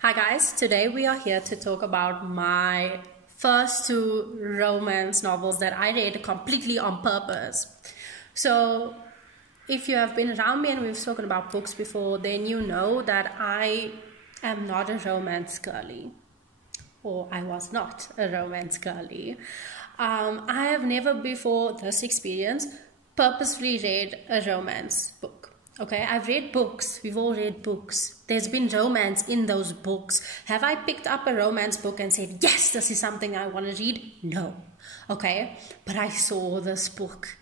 Hi guys, today we are here to talk about my first two romance novels that I read completely on purpose. So if you have been around me and we've spoken about books before, then you know that I am not a romance girly, or I was not a romance girly. I have never before this experience purposefully read a romance book. Okay, I've read books. We've all read books. There's been romance in those books. Have I picked up a romance book and said, yes, this is something I want to read? No. Okay, but I saw this book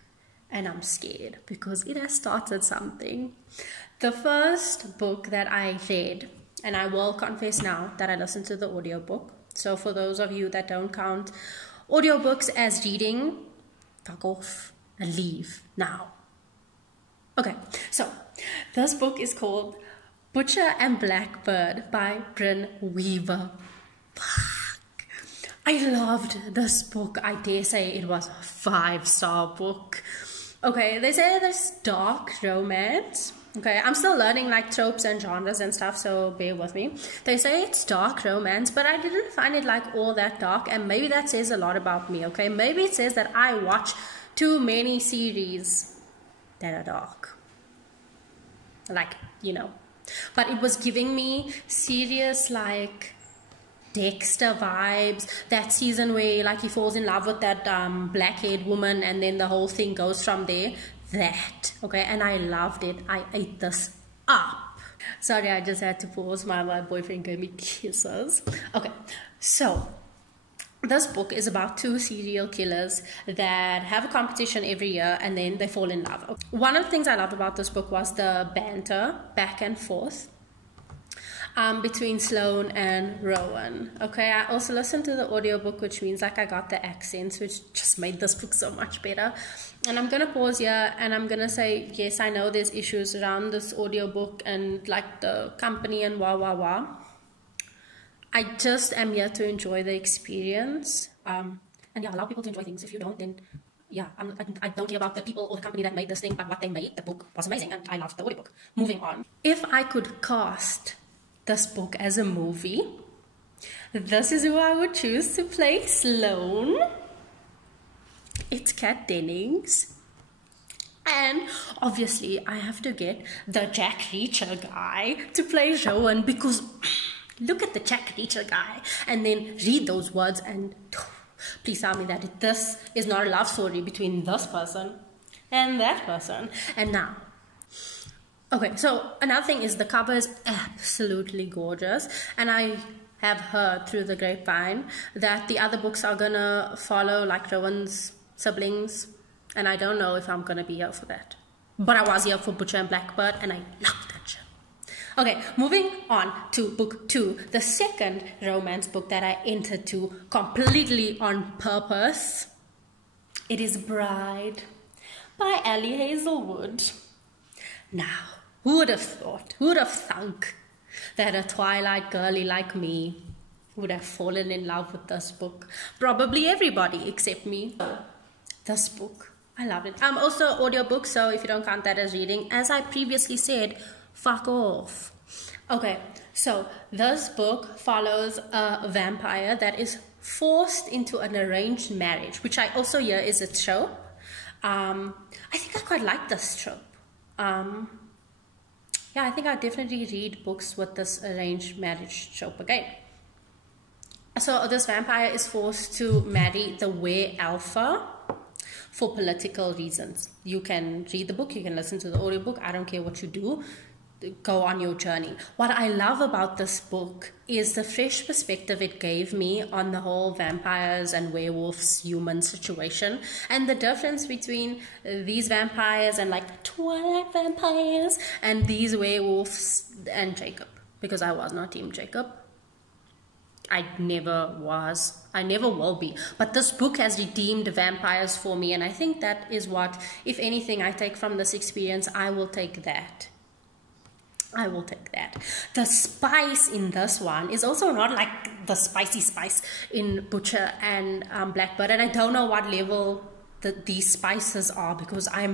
and I'm scared because it has started something. The first book that I read, and I will confess now that I listened to the audiobook. So for those of you that don't count audiobooks as reading, fuck off and leave now. Okay, so this book is called Butcher and Blackbird by Brynne Weaver. Fuck. I loved this book. I dare say it was a 5-star book. Okay, they say there's dark romance. Okay, I'm still learning like tropes and genres and stuff, so bear with me. They say it's dark romance, but I didn't find it like all that dark, and maybe that says a lot about me, okay? Maybe it says that I watch too many series that are dark, like, you know, but it was giving me serious like Dexter vibes, that season where like he falls in love with that black-haired woman and then the whole thing goes from there. That, okay, and I loved it. I ate this up. Sorry, I just had to pause. My boyfriend gave me kisses. Okay, so this book is about two serial killers that have a competition every year and then they fall in love. One of the things I loved about this book was the banter back and forth between Sloane and Rowan. Okay, I also listened to the audiobook, which means like I got the accents, which just made this book so much better. And I'm gonna pause here and I'm gonna say, yes, I know there's issues around this audiobook and like the company and wah. I just am here to enjoy the experience. And yeah, allow people to enjoy things. If you don't, then yeah, I don't care about the people or the company that made this thing, but what they made, the book was amazing and I loved the audiobook. Moving on. If I could cast this book as a movie, this is who I would choose to play Sloane. It's Kat Dennings. And obviously, I have to get the Jack Reacher guy to play Rowan because look at the Jack Reacher guy and then read those words and please tell me that this is not a love story between this person and that person. And now, okay, so another thing is the cover is absolutely gorgeous, and I have heard through the grapevine that the other books are gonna follow like Rowan's siblings, and I don't know if I'm gonna be here for that. But I was here for Butcher and Blackbird and I loved that shit. Okay, moving on to book 2, the second romance book that I entered to completely on purpose. It is Bride by Hazelwood. Now, who would have thought, who would have thunk that a Twilight girly like me would have fallen in love with this book? Probably everybody except me. This book, I loved it. I'm also audiobook, so if you don't count that as reading, as I previously said, fuck off. Okay, so this book follows a vampire that is forced into an arranged marriage, which I also hear is a trope. I think I quite like this trope. Yeah, I think I definitely read books with this arranged marriage trope again. So this vampire is forced to marry the were-alpha for political reasons. You can read the book, you can listen to the audiobook, I don't care what you do, go on your journey. What I love about this book is the fresh perspective it gave me on the whole vampires and werewolves human situation and the difference between these vampires and like Twilight vampires and these werewolves and Jacob, because I was not Team Jacob. I never was. I never will be. But this book has redeemed vampires for me, and I think that is what, if anything, I take from this experience. I will take that. I will take that. The spice in this one is also not like the spicy spice in Butcher and Blackbird, and I don't know what level these spices are because I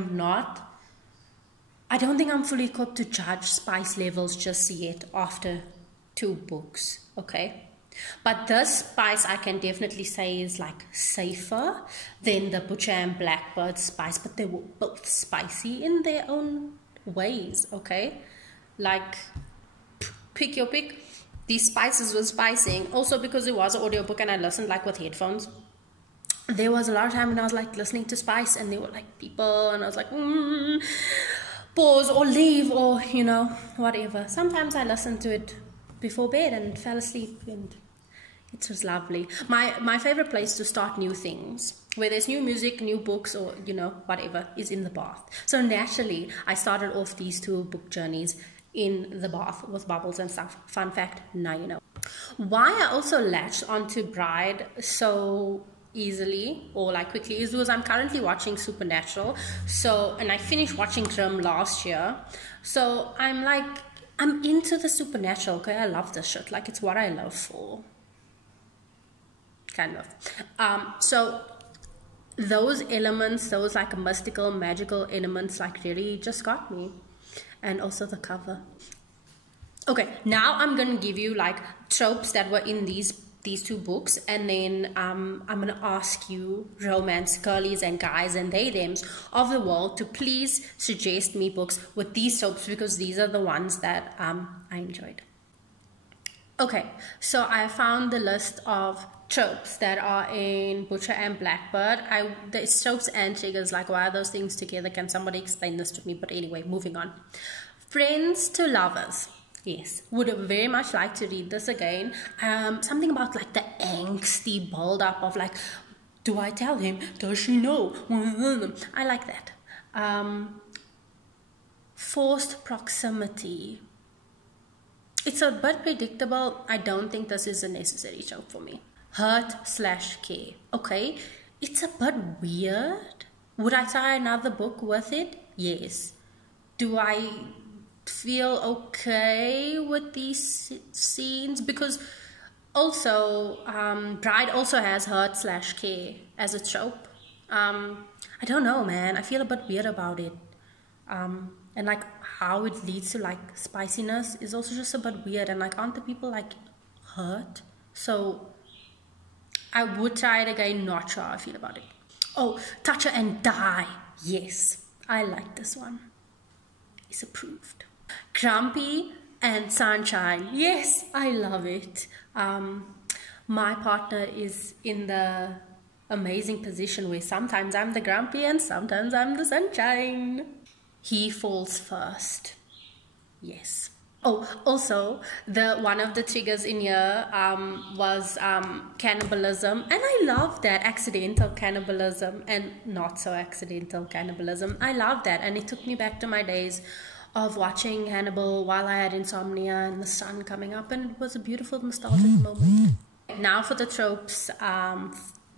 don't think I'm fully equipped to judge spice levels just yet after 2 books, okay? But this spice I can definitely say is like safer than the Butcher and Blackbird spice, but they were both spicy in their own ways, okay? Like, pick your pick. These spices were spicing. Also, because it was an audiobook and I listened like with headphones, there was a lot of time when I was like listening to spice and there were like people and I was like, pause or leave or, you know, whatever. Sometimes I listened to it before bed and fell asleep, and it was lovely. My favorite place to start new things, where there's new music, new books, or, you know, whatever, is in the bath. So naturally, I started off these 2 book journeys in the bath with bubbles and stuff. Fun fact, now you know. Why I also latched onto Bride so easily or like quickly is because I'm currently watching Supernatural. So, and I finished watching Grimm last year. So I'm like, I'm into the supernatural, okay? I love this shit. Like, it's what I love for. Kind of. So those elements, those like mystical, magical elements, like really just got me. And also the cover. Okay, now I'm gonna give you like tropes that were in these 2 books, and then I'm gonna ask you romance girlies and guys and they thems of the world to please suggest me books with these tropes, because these are the ones that I enjoyed. Okay, so I found the list of tropes that are in Butcher and Blackbird. It's tropes and triggers, like why are those things together? Can somebody explain this to me? But anyway, moving on. Friends to lovers. Yes, would very much like to read this again. Something about like the angsty build up of like, do I tell him? Does she know? I like that. Forced proximity. It's a bit predictable. I don't think this is a necessary trope for me. Hurt/care. Okay, it's a bit weird. Would I try another book with it? Yes. Do I feel okay with these scenes? Because also Bride also has hurt/care as a trope. I don't know, man. I feel a bit weird about it. And like how it leads to like spiciness is also just a bit weird, and like aren't the people like hurt? So I would try it again, not sure how I feel about it. Oh, Touch Her and Die. Yes, I like this one. It's approved. Grumpy and Sunshine. Yes, I love it. My partner is in the amazing position where sometimes I'm the grumpy and sometimes I'm the sunshine. He falls first. Yes. Oh, also, one of the triggers in here was cannibalism. And I love that, accidental cannibalism and not so accidental cannibalism. I love that. And it took me back to my days of watching Hannibal while I had insomnia and the sun coming up. And it was a beautiful, nostalgic moment. Now for the tropes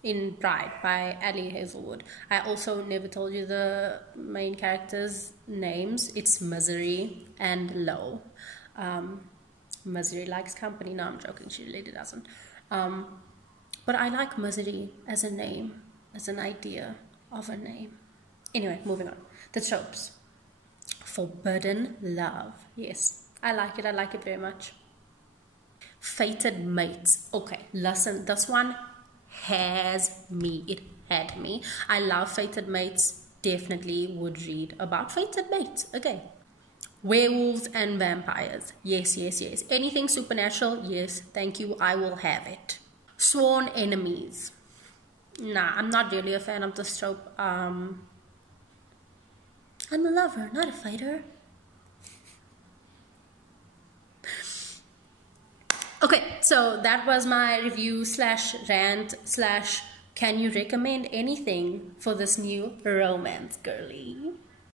in Bride by Hazelwood. I also never told you the main characters' names. It's Misery and Low. Misery likes company. No, I'm joking. She really doesn't. But I like Misery as a name, as an idea of a name. Anyway, moving on. The tropes. Forbidden love. Yes, I like it. I like it very much. Fated mates. Okay, listen. This one has me. It had me. I love fated mates. Definitely would read about fated mates. Okay. Werewolves and vampires. Yes, yes, yes. Anything supernatural? Yes, thank you. I will have it. Sworn enemies. Nah, I'm not really a fan of this trope. I'm a lover, not a fighter. Okay, so that was my review / rant / can you recommend anything for this new romance girly?